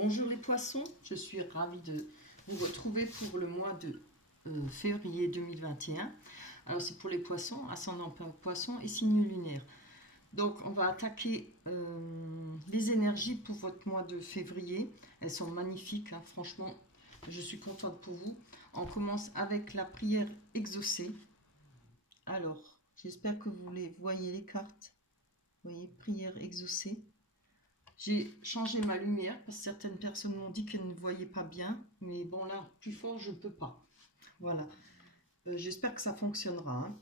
Bonjour les poissons, je suis ravie de vous retrouver pour le mois de février 2021. Alors c'est pour les poissons, ascendant poisson et signe lunaire. Donc on va attaquer les énergies pour votre mois de février. Elles sont magnifiques, hein, franchement, je suis contente pour vous. On commence avec la prière exaucée. Alors, j'espère que vous les voyez les cartes. Vous voyez, prière exaucée. J'ai changé ma lumière parce que certaines personnes m'ont dit qu'elles ne voyaient pas bien. Mais bon, là, plus fort, je ne peux pas. Voilà. J'espère que ça fonctionnera, hein.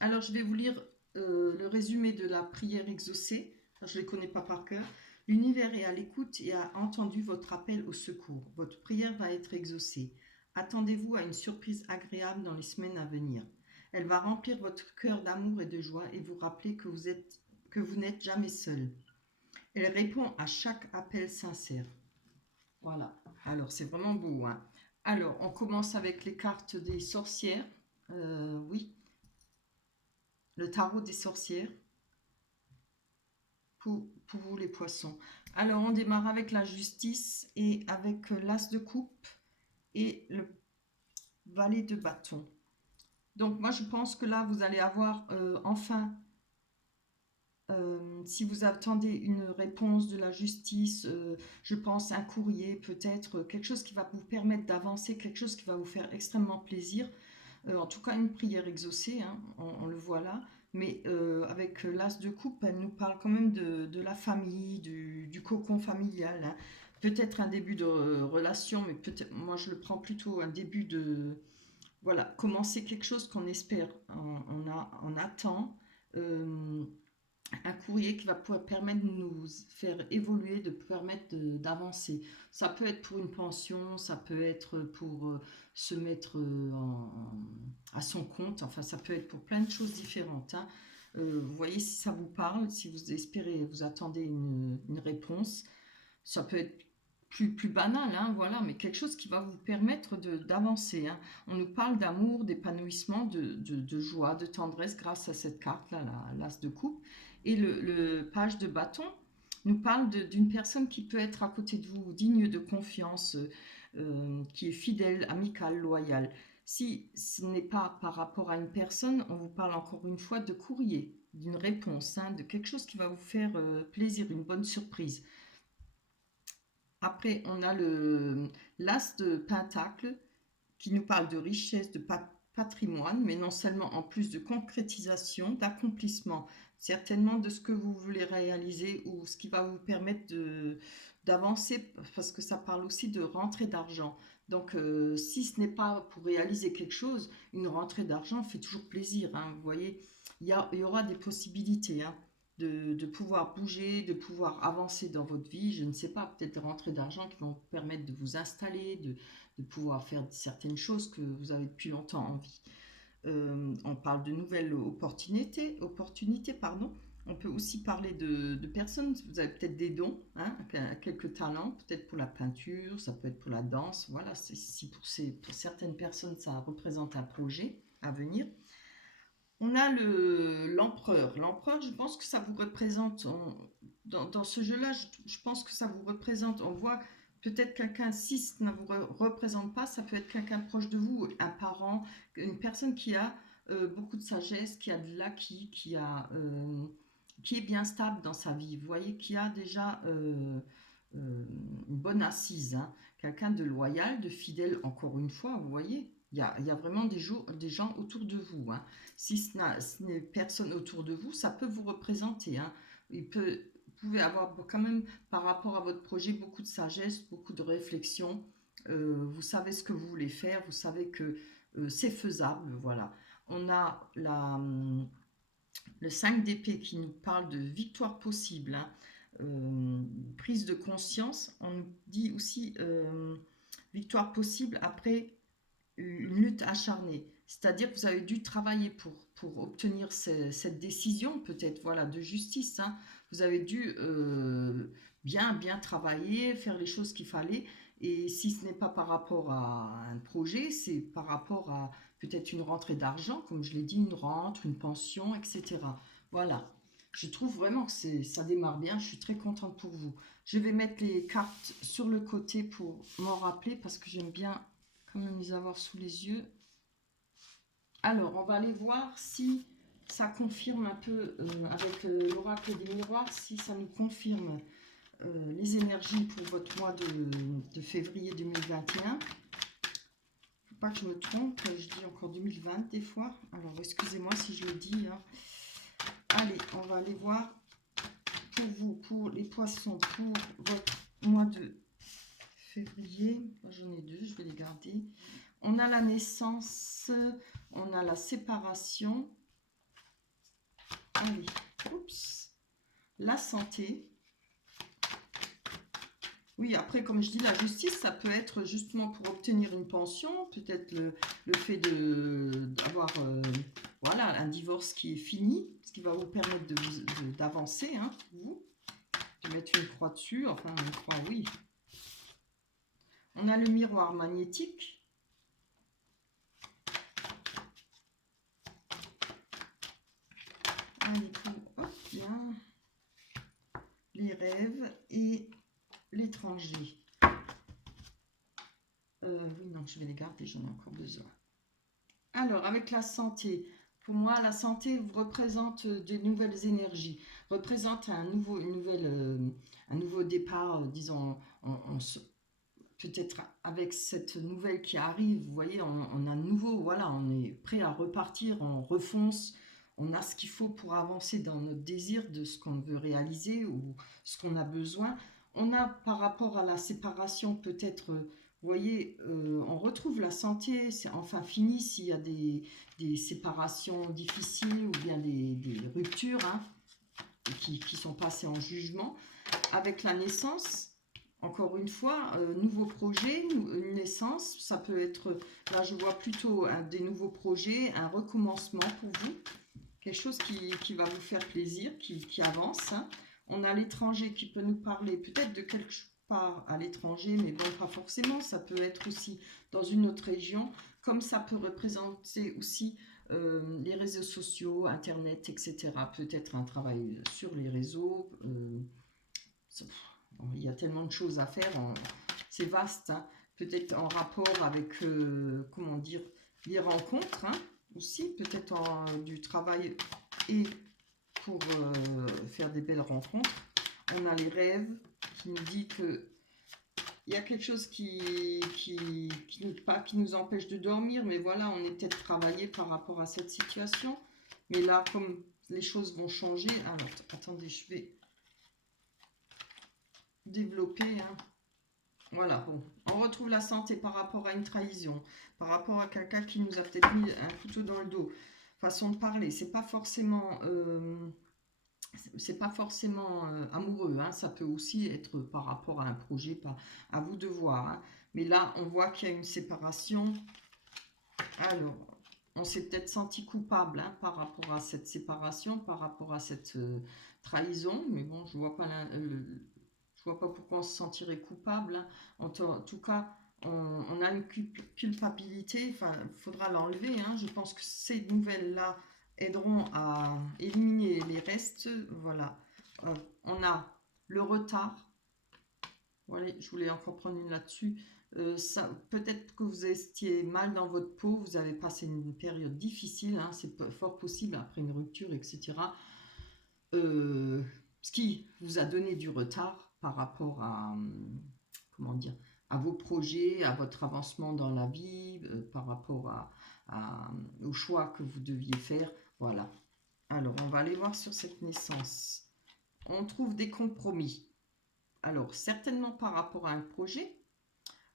Alors, je vais vous lire le résumé de la prière exaucée. Je ne les connais pas par cœur. L'univers est à l'écoute et a entendu votre appel au secours. Votre prière va être exaucée. Attendez-vous à une surprise agréable dans les semaines à venir. Elle va remplir votre cœur d'amour et de joie et vous rappeler que vous n'êtes jamais seul. Elle répond à chaque appel sincère. Voilà. Alors, c'est vraiment beau, hein. Alors, on commence avec les cartes des sorcières. Oui, le tarot des sorcières pour vous les poissons. Alors, on démarre avec la justice et avec l'as de coupe et le valet de bâton. Donc, moi, je pense que là, vous allez avoir enfin si vous attendez une réponse de la justice, je pense un courrier peut-être, quelque chose qui va vous permettre d'avancer, quelque chose qui va vous faire extrêmement plaisir. En tout cas, une prière exaucée, hein, on le voit là. Mais avec l'as de coupe, elle nous parle quand même de la famille, du cocon familial, hein. Peut-être un début de relation, mais peut-être, moi je le prends plutôt un début de... Voilà, commencer quelque chose qu'on espère, on attend. Euh, un courrier qui va pouvoir permettre de nous faire évoluer, de permettre d'avancer. Ça peut être pour une pension, ça peut être pour se mettre à son compte, enfin ça peut être pour plein de choses différentes, hein. Vous voyez si ça vous parle, si vous espérez, vous attendez une réponse, ça peut être plus banal, hein, voilà, mais quelque chose qui va vous permettre d'avancer, hein. On nous parle d'amour, d'épanouissement, de joie, de tendresse grâce à cette carte-là, l'as de coupe. Et le page de bâton nous parle d'une personne qui peut être à côté de vous, digne de confiance, qui est fidèle, amicale, loyale. Si ce n'est pas par rapport à une personne, on vous parle encore une fois de courrier, d'une réponse, hein, de quelque chose qui va vous faire plaisir, une bonne surprise. Après, on a l'as de pentacle qui nous parle de richesse, de patrimoine, mais non seulement en plus de concrétisation, d'accomplissement, certainement de ce que vous voulez réaliser ou ce qui va vous permettre d'avancer, parce que ça parle aussi de rentrée d'argent. Donc, si ce n'est pas pour réaliser quelque chose, une rentrée d'argent fait toujours plaisir, hein. Vous voyez, il y aura des possibilités, hein, de pouvoir bouger, de pouvoir avancer dans votre vie. Je ne sais pas, peut-être des rentrées d'argent qui vont vous permettre de vous installer, de pouvoir faire certaines choses que vous avez depuis longtemps envie. On parle de nouvelles opportunités, pardon. On peut aussi parler de personnes, vous avez peut-être des dons, hein, quelques talents, peut-être pour la peinture, ça peut être pour la danse, voilà, si pour certaines personnes ça représente un projet à venir. On a l'empereur. L'empereur, je pense que ça vous représente, dans ce jeu-là, je pense que ça vous représente, on voit peut-être quelqu'un, si ça ne vous représente pas, ça peut être quelqu'un proche de vous, un parent, une personne qui a beaucoup de sagesse, qui a de l'acquis, qui est bien stable dans sa vie, vous voyez, qui a déjà une bonne assise, hein. Quelqu'un de loyal, de fidèle, encore une fois, vous voyez, il y a vraiment des gens autour de vous, hein. Si ce n'est personne autour de vous, ça peut vous représenter, hein. Vous pouvez avoir quand même, par rapport à votre projet, beaucoup de sagesse, beaucoup de réflexion. Vous savez ce que vous voulez faire, vous savez que c'est faisable, voilà. On a le 5 d'épée qui nous parle de victoire possible, hein. Prise de conscience. On nous dit aussi victoire possible après une lutte acharnée. C'est-à-dire que vous avez dû travailler pour obtenir cette décision, peut-être, voilà, de justice, hein. Vous avez dû bien travailler, faire les choses qu'il fallait. Et si ce n'est pas par rapport à un projet, c'est par rapport à peut-être une rentrée d'argent, comme je l'ai dit, une rente, une pension, etc. Voilà. Je trouve vraiment que ça démarre bien. Je suis très contente pour vous. Je vais mettre les cartes sur le côté pour m'en rappeler parce que j'aime bien quand même les avoir sous les yeux. Alors, on va aller voir si ça confirme un peu avec l'oracle des miroirs, si ça nous confirme les énergies pour votre mois de février 2021. Faut pas que je me trompe, je dis encore 2020 des fois. Alors, excusez-moi si je le dis. Hein. Allez, on va aller voir pour vous, pour les poissons, pour votre mois de février. J'en ai deux, je vais les garder. On a la naissance, on a la séparation. Allez, oups. La santé. Oui, après, comme je dis, la justice, ça peut être justement pour obtenir une pension, peut-être le fait d'avoir voilà, un divorce qui est fini, ce qui va vous permettre d'avancer, hein, vous, de mettre une croix dessus, enfin une croix, oui. On a le miroir magnétique. Allez, hop, bien. Les rêves et l'étranger. Oui, non, je vais les garder, j'en ai encore besoin. Alors, avec la santé, pour moi, la santé représente de nouvelles énergies, représente un nouveau départ, disons, peut-être avec cette nouvelle qui arrive, vous voyez, on a nouveau, voilà, on est prêt à repartir, on refonce, on a ce qu'il faut pour avancer dans notre désir de ce qu'on veut réaliser ou ce qu'on a besoin. On a par rapport à la séparation peut-être, vous voyez, on retrouve la santé, c'est enfin fini s'il y a des séparations difficiles ou bien des ruptures hein, qui sont passées en jugement. Avec la naissance, encore une fois, nouveau projet, une naissance, ça peut être, là je vois plutôt des nouveaux projets, un recommencement pour vous, quelque chose qui va vous faire plaisir, qui avance. Hein. On a l'étranger qui peut nous parler peut-être de quelque part à l'étranger, mais bon, pas forcément, ça peut être aussi dans une autre région, comme ça peut représenter aussi les réseaux sociaux, Internet, etc. Peut-être un travail sur les réseaux, il y a tellement de choses à faire, c'est vaste, hein. Peut-être en rapport avec, comment dire, les rencontres, hein, aussi, peut-être du travail et pour faire des belles rencontres. On a les rêves qui nous dit que il y a quelque chose qui nous empêche de dormir, mais voilà, on est peut-être travaillé par rapport à cette situation. Mais là, comme les choses vont changer, alors attendez, je vais développer, hein. Voilà, bon, on retrouve la santé par rapport à une trahison, par rapport à quelqu'un qui nous a peut-être mis un couteau dans le dos. Façon de parler, c'est pas forcément, amoureux, hein. Ça peut aussi être par rapport à un projet, pas à vous de voir. Hein. Mais là, on voit qu'il y a une séparation. Alors, on s'est peut-être senti coupable hein, par rapport à cette séparation, par rapport à cette trahison. Mais bon, je vois pas je vois pas pourquoi on se sentirait coupable. Hein. En tout cas, on a une culpabilité. Enfin, il faudra l'enlever. Hein. Je pense que ces nouvelles-là aideront à éliminer les restes. Voilà. On a le retard. Voilà, je voulais encore prendre une là-dessus. Peut-être que vous étiez mal dans votre peau, vous avez passé une période difficile, hein, c'est fort possible après une rupture, etc. Ce qui vous a donné du retard par rapport à, comment dire, à vos projets, à votre avancement dans la vie, par rapport aux choix que vous deviez faire. Voilà. Alors, on va aller voir sur cette naissance. On trouve des compromis. Alors, certainement par rapport à un projet,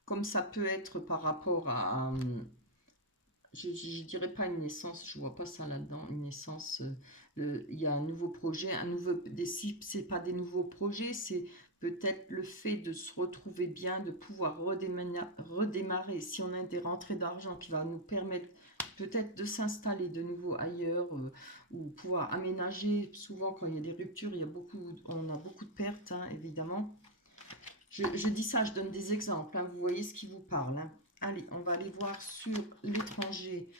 comme ça peut être par rapport à, je ne dirais pas une naissance, je ne vois pas ça là-dedans, une naissance, il y a un nouveau projet, si ce n'est pas des nouveaux projets, c'est peut-être le fait de se retrouver bien, de pouvoir redémarrer, si on a des rentrées d'argent qui va nous permettre peut-être de s'installer de nouveau ailleurs ou pouvoir aménager. Souvent quand il y a des ruptures, on a beaucoup de pertes, hein, évidemment. Je dis ça, je donne des exemples, hein, vous voyez ce qui vous parle. Hein. Allez, on va aller voir sur l'étranger.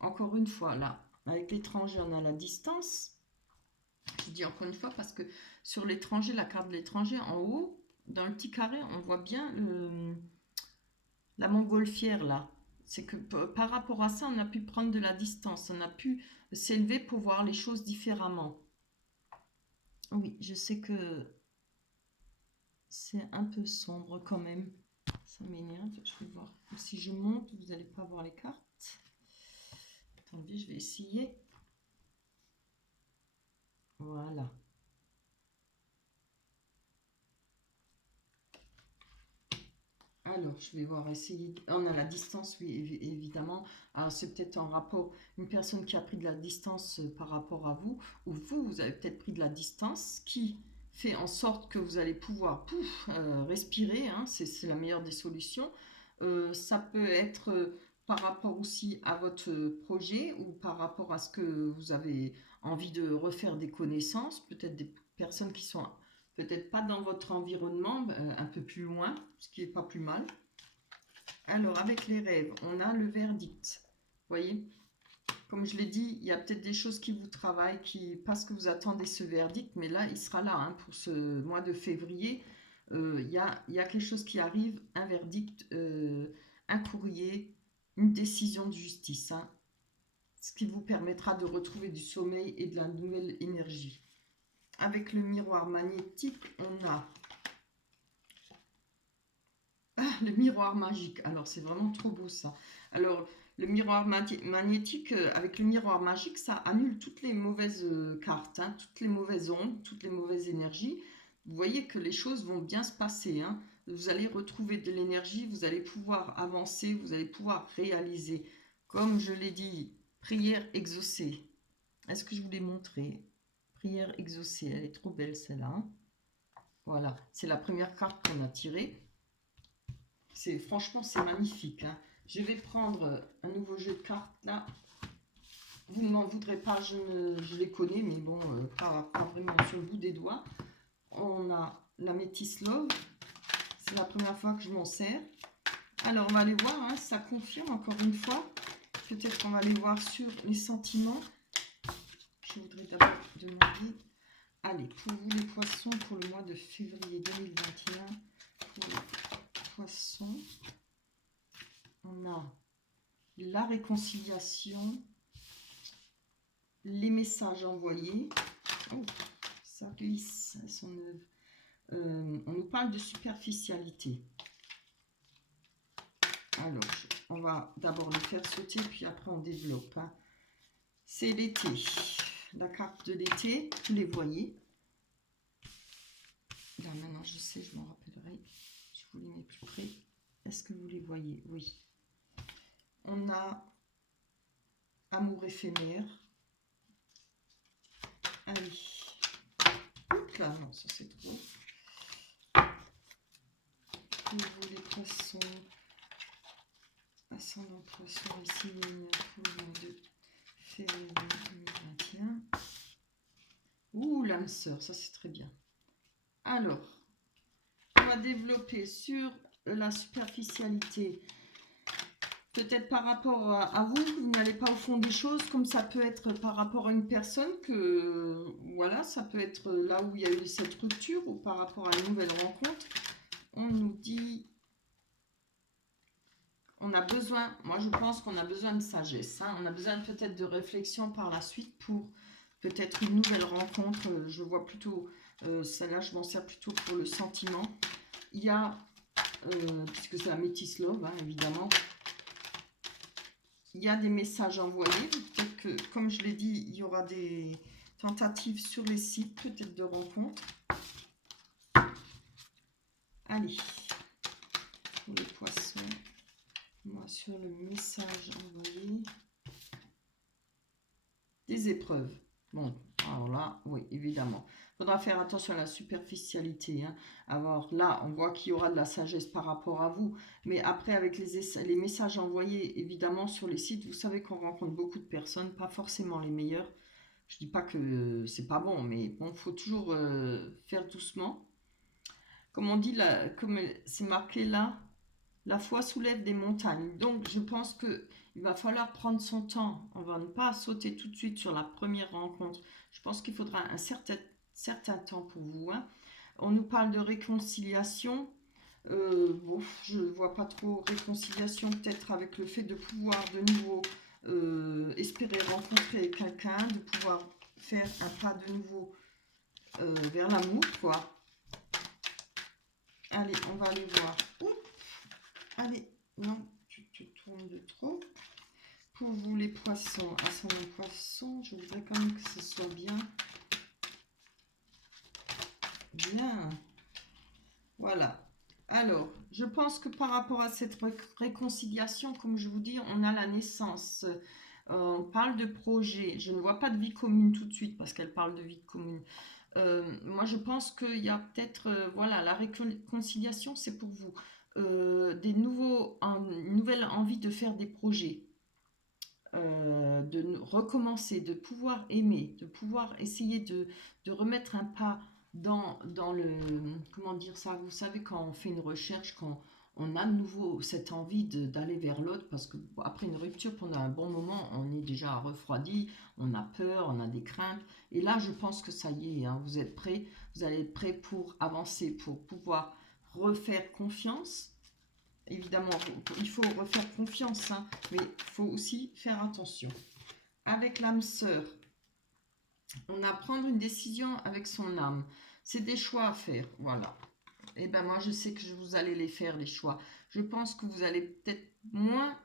Encore une fois, là, avec l'étranger, on a la distance. Je dis encore une fois parce que sur l'étranger, la carte de l'étranger, en haut, dans le petit carré, on voit bien la montgolfière là. C'est que par rapport à ça, on a pu prendre de la distance, on a pu s'élever pour voir les choses différemment. Oui, je sais que c'est un peu sombre quand même. Ça m'énerve. Je vais voir. Si je monte, vous n'allez pas voir les cartes. Attendez, je vais essayer. Voilà. Alors, je vais voir, essayer. On a la distance, oui, évidemment. Alors, c'est peut-être en rapport, une personne qui a pris de la distance par rapport à vous, ou vous avez peut-être pris de la distance, qui fait en sorte que vous allez pouvoir respirer, hein, c'est la meilleure des solutions. Ça peut être par rapport aussi à votre projet ou par rapport à ce que vous avez envie de refaire des connaissances, peut-être des personnes qui sont peut-être pas dans votre environnement, un peu plus loin, ce qui est pas plus mal. Alors, avec les rêves, on a le verdict. Vous voyez, comme je l'ai dit, il y a peut-être des choses qui vous travaillent, parce que vous attendez ce verdict, mais là, il sera là, hein, pour ce mois de février. Il y a quelque chose qui arrive, un verdict, un courrier, une décision de justice, hein, ce qui vous permettra de retrouver du sommeil et de la nouvelle énergie. Avec le miroir magnétique, on a le miroir magique. Alors, c'est vraiment trop beau ça. Alors, le miroir magnétique, avec le miroir magique, ça annule toutes les mauvaises cartes, hein, toutes les mauvaises ondes, toutes les mauvaises énergies. Vous voyez que les choses vont bien se passer, hein. Vous allez retrouver de l'énergie, vous allez pouvoir avancer, vous allez pouvoir réaliser. Comme je l'ai dit, prière exaucée. Est-ce que je vous l'ai montré? Prière exaucée, elle est trop belle celle-là, hein. Voilà, c'est la première carte qu'on a tirée. Franchement, c'est magnifique, hein. Je vais prendre un nouveau jeu de cartes là. Vous ne m'en voudrez pas, je les connais, mais bon, pas vraiment sur le bout des doigts. On a la Métis Love. C'est la première fois que je m'en sers. Alors, on va aller voir, hein, ça confirme encore une fois. Peut-être qu'on va aller voir sur les sentiments. Je voudrais d'abord demander. Allez, pour vous les poissons, pour le mois de février 2021, pour les poissons, on a la réconciliation, les messages envoyés. Oh, ça glisse à son œuvre. On nous parle de superficialité. Alors, on va d'abord le faire sauter, puis après on développe, hein. C'est l'été. La carte de l'été, vous les voyez. Là, maintenant, je sais, je m'en rappellerai. Je vous les mets plus près. Est-ce que vous les voyez? Oui. On a amour éphémère. Allez. Oups là, non, ça c'est trop. Pour vous les poissons, ascendant poisson ici, pour le mois de février 2021. Ouh, l'âme sœur, ça c'est très bien. Alors, on va développer sur la superficialité. Peut-être par rapport à vous, vous n'allez pas au fond des choses, comme ça peut être par rapport à une personne que, voilà, ça peut être là où il y a eu cette rupture ou par rapport à une nouvelle rencontre. On nous dit, on a besoin, moi je pense qu'on a besoin de sagesse, hein. On a besoin peut-être de réflexion par la suite pour peut-être une nouvelle rencontre. Je vois plutôt, celle-là je m'en sers plutôt pour le sentiment. Il y a, puisque c'est la Métis Love, hein, évidemment, il y a des messages envoyés. Peut-être que, comme je l'ai dit, il y aura des tentatives sur les sites, peut-être de rencontres. Allez, pour les poissons, moi sur le message envoyé, des épreuves. Bon, alors là, oui, évidemment. Il faudra faire attention à la superficialité, hein. Alors là, on voit qu'il y aura de la sagesse par rapport à vous. Mais après, avec les messages envoyés, évidemment, sur les sites, vous savez qu'on rencontre beaucoup de personnes, pas forcément les meilleures. Je dis pas que c'est pas bon, mais bon, faut toujours faire doucement. Comme on dit, là, comme c'est marqué là, la foi soulève des montagnes. Donc, je pense que il va falloir prendre son temps. On va ne pas sauter tout de suite sur la première rencontre. Je pense qu'il faudra un certain temps pour vous, hein. On nous parle de réconciliation. Bon, je ne vois pas trop réconciliation, peut-être avec le fait de pouvoir de nouveau espérer rencontrer quelqu'un, de pouvoir faire un pas de nouveau vers l'amour, quoi. Allez, on va aller voir. Ouh, allez, non, tu tournes de trop. Pour vous les poissons, ascendant poisson, je voudrais quand même que ce soit bien. Bien. Voilà. Alors, je pense que par rapport à cette réconciliation, comme je vous dis, on a la naissance. On parle de projet. Je ne vois pas de vie commune tout de suite parce qu'elle parle de vie commune. Moi, je pense qu'il y a peut-être, voilà, la réconciliation, c'est pour vous. Une nouvelle envie de faire des projets, de recommencer, de pouvoir aimer, de pouvoir essayer de remettre un pas dans le... Comment dire ça? Vous savez, quand on fait une recherche, quand on a de nouveau cette envie d'aller vers l'autre, parce que après une rupture, pendant un bon moment, on est déjà refroidi, on a peur, on a des craintes. Et là, je pense que ça y est, hein, vous êtes prêts, vous allez être prêts pour avancer, pour pouvoir refaire confiance. Évidemment, il faut refaire confiance, hein, mais il faut aussi faire attention. Avec l'âme sœur, on a prendre une décision avec son âme. C'est des choix à faire, voilà. Et ben moi, je sais que vous allez les faire, les choix. Je pense que vous allez peut-être moins,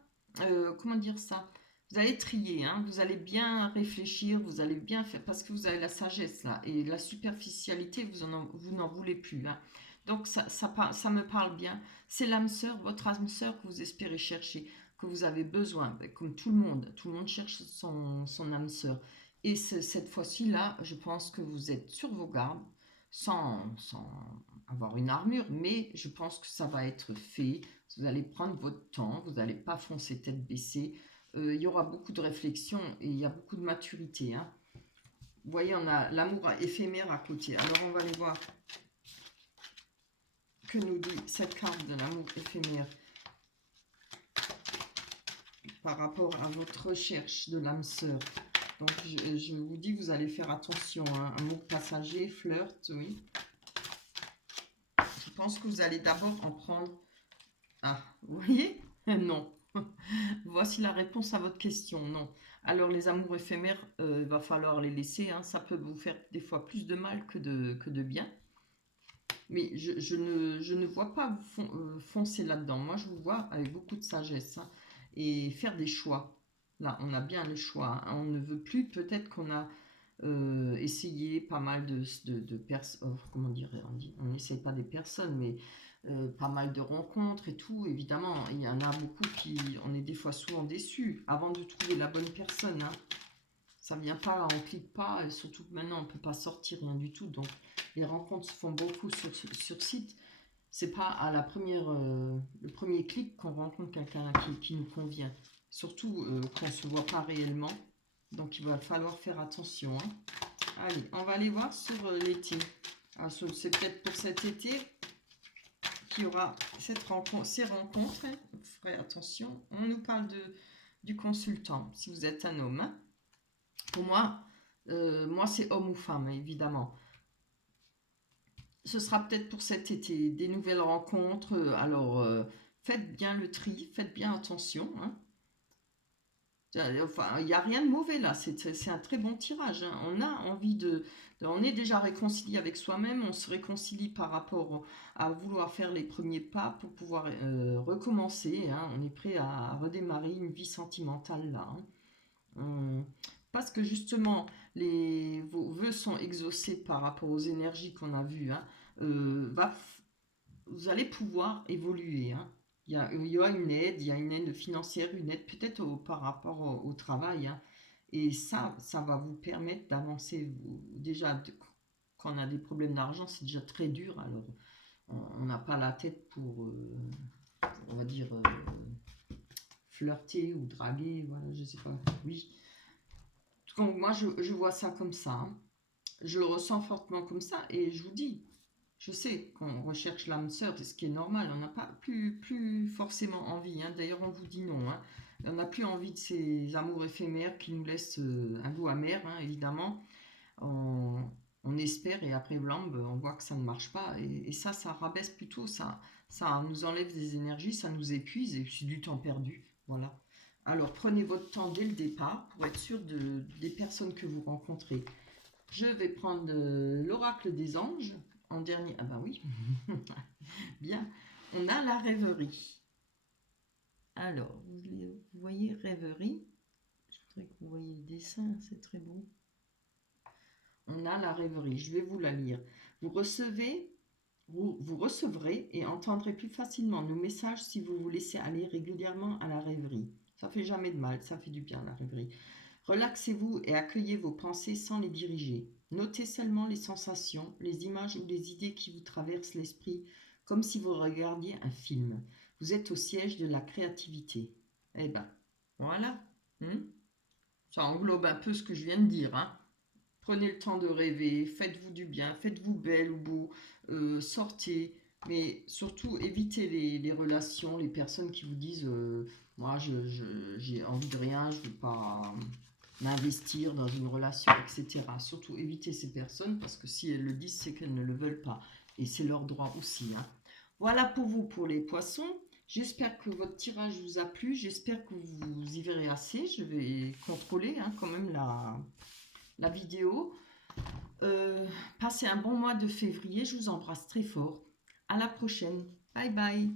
comment dire ça? Vous allez trier, hein, vous allez bien réfléchir, vous allez bien faire, parce que vous avez la sagesse là, et la superficialité, vous n'en voulez plus, hein. Donc ça me parle bien. C'est l'âme sœur, votre âme sœur que vous espérez chercher, que vous avez besoin, ben, comme tout le monde cherche son âme sœur. Et cette fois-ci là, je pense que vous êtes sur vos gardes, sans avoir une armure, mais je pense que ça va être fait. Vous allez prendre votre temps, vous n'allez pas foncer tête baissée. Il y aura beaucoup de réflexion et il y a beaucoup de maturité, hein. Vous voyez, on a l'amour éphémère à côté. Alors, on va aller voir que nous dit cette carte de l'amour éphémère par rapport à votre recherche de l'âme sœur. Donc, je vous dis, vous allez faire attention, hein. Amour passager, flirt, oui. Je pense que vous allez d'abord en prendre. Ah, vous voyez? Non. Voici la réponse à votre question, non. Alors les amours éphémères, il va falloir les laisser, hein. Ça peut vous faire des fois plus de mal que de bien. Mais je ne vois pas vous foncer là-dedans. Moi, je vous vois avec beaucoup de sagesse, hein, et faire des choix. Là, on a bien le choix, hein. On ne veut plus, peut-être qu'on a essayé pas mal de personnes, comment dire, on n'essaye pas des personnes, mais pas mal de rencontres et tout. Évidemment, il y en a beaucoup qui, on est des fois souvent déçus avant de trouver la bonne personne, hein. Ça vient pas, on clique pas, et surtout que maintenant on peut pas sortir rien du tout. Donc les rencontres se font beaucoup sur site. C'est pas à la première, le premier clic qu'on rencontre quelqu'un qui nous convient. Surtout qu'on ne se voit pas réellement. Donc il va falloir faire attention, hein. Allez, on va aller voir sur l'été. C'est peut-être pour cet été qu'il y aura ces rencontres, hein. Vous ferez attention. On nous parle du consultant, si vous êtes un homme, hein. Pour moi, moi c'est homme ou femme, évidemment. Ce sera peut-être pour cet été, des nouvelles rencontres. Alors, faites bien le tri, faites bien attention, hein. Enfin, il n'y a rien de mauvais là, c'est un très bon tirage, hein. On a envie on est déjà réconcilié avec soi-même, on se réconcilie par rapport à vouloir faire les premiers pas pour pouvoir recommencer, hein. On est prêt à redémarrer une vie sentimentale là, hein. Parce que justement, vos vœux sont exaucés par rapport aux énergies qu'on a vues, hein. Va Vous allez pouvoir évoluer, hein. Il y a il y a une aide financière, une aide peut-être par rapport au travail, hein. Et ça va vous permettre d'avancer. Déjà, quand on a des problèmes d'argent, c'est déjà très dur. Alors, on n'a pas la tête on va dire, flirter ou draguer. Voilà, je sais pas. Oui. Donc, moi, je vois ça comme ça, hein. Je le ressens fortement comme ça. Et je vous dis, Je sais qu'on recherche l'âme sœur, ce qui est normal, on n'a pas plus forcément envie, hein. D'ailleurs, on vous dit non, hein. On n'a plus envie de ces amours éphémères qui nous laissent un goût amer, hein, évidemment. On, on espère et après blanc, on voit que ça ne marche pas. Et ça, ça rabaisse plutôt, ça nous enlève des énergies, ça nous épuise et c'est du temps perdu. Voilà. Alors prenez votre temps dès le départ pour être sûr des personnes que vous rencontrez. Je vais prendre l'oracle des anges en dernier. Ah bah oui, bien. On a la rêverie. Alors, vous voyez rêverie. Je voudrais que vous voyez le dessin, c'est très beau. On a la rêverie. Je vais vous la lire. Vous recevez, vous recevrez et entendrez plus facilement nos messages si vous vous laissez aller régulièrement à la rêverie. Ça fait jamais de mal, ça fait du bien la rêverie. Relaxez-vous et accueillez vos pensées sans les diriger. Notez seulement les sensations, les images ou les idées qui vous traversent l'esprit, comme si vous regardiez un film. Vous êtes au siège de la créativité. Eh ben, voilà. Hmm. Ça englobe un peu ce que je viens de dire, hein. Prenez le temps de rêver, faites-vous du bien, faites-vous belle ou beau, sortez, mais surtout évitez les relations, les personnes qui vous disent moi j'ai envie de rien, je ne veux pas m'investir dans une relation, etc. Surtout évitez ces personnes parce que si elles le disent, c'est qu'elles ne le veulent pas et c'est leur droit aussi, hein. Voilà pour vous pour les poissons. J'espère que votre tirage vous a plu, j'espère que vous y verrez assez. Je vais contrôler, hein, quand même la vidéo. Passez un bon mois de février. Je vous embrasse très fort. À la prochaine. Bye bye.